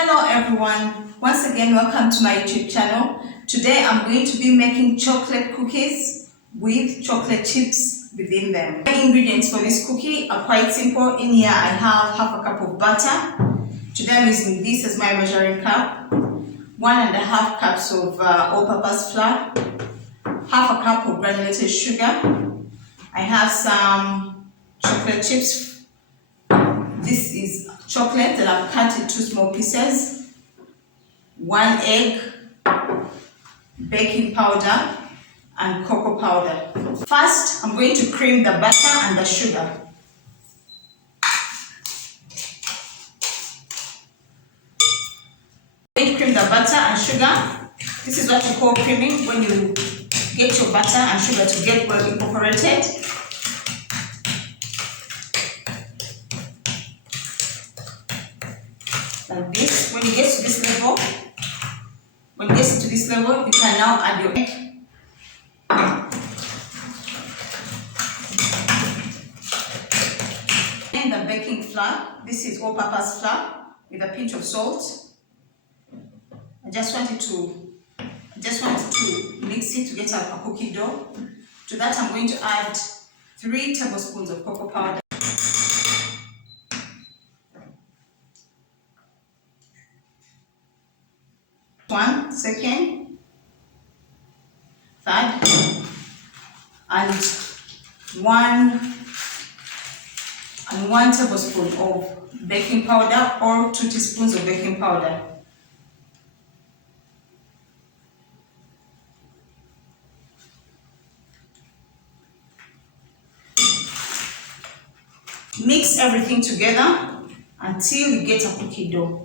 Hello everyone, once again welcome to my YouTube channel. Today I'm going to be making chocolate cookies with chocolate chips within them. The ingredients for this cookie are quite simple. In here I have half a cup of butter. Today I'm using this as my measuring cup. 1.5 cups of all-purpose flour. Half a cup of granulated sugar. I have some chocolate chips. This is chocolate that I've cut into small pieces. 1 egg, baking powder, and cocoa powder. First, I'm going to cream the butter and the sugar. I'm going to cream the butter and sugar. This is what you call creaming, when you get your butter and sugar to get well incorporated. Like this. When it gets to this level, you can now add your egg. And the baking flour. This is all-purpose flour with a pinch of salt. I just wanted to mix it to get a cookie dough. To that, I'm going to add 3 tablespoons of cocoa powder. One, second, third, and one tablespoon of baking powder or 2 teaspoons of baking powder. Mix everything together until you get a cookie dough.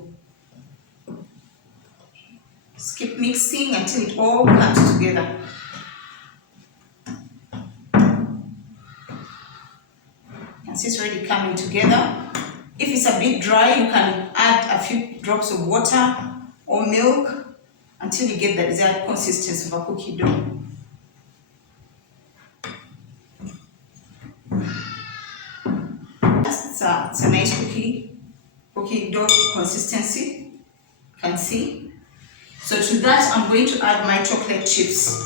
Keep mixing until it all comes together. You can see it's already coming together. If it's a bit dry, you can add a few drops of water or milk until you get the desired consistency of a cookie dough. It's a nice cookie dough consistency, you can see. So to that, I'm going to add my chocolate chips.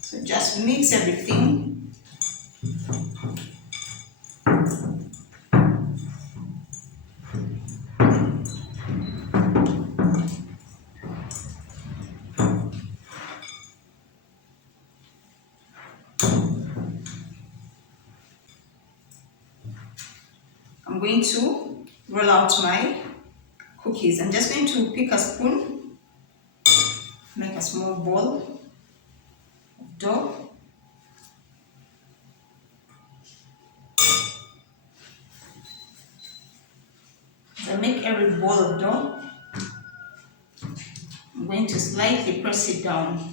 So just mix everything. I'm going to roll out my cookies. I'm just going to pick a spoon, make a small ball of dough. I make every ball of dough. I'm going to slightly press it down.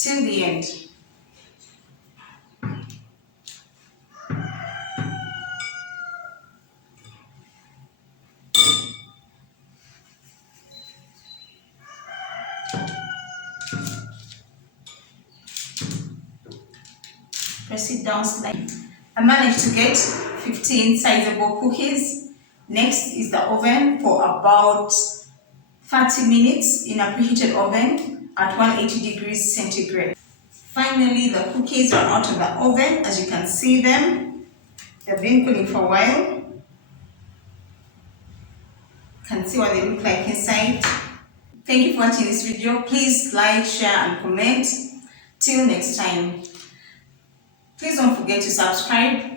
Till the end. Press it down slightly. I managed to get 15 sizable cookies. Next is the oven for about 30 minutes in a preheated oven at 180 degrees centigrade. Finally, the cookies are out of the oven. As you can see them, they've been cooling for a while. You can see what they look like inside. Thank you for watching this video. Please like, share, and comment. Till next time. Please don't forget to subscribe.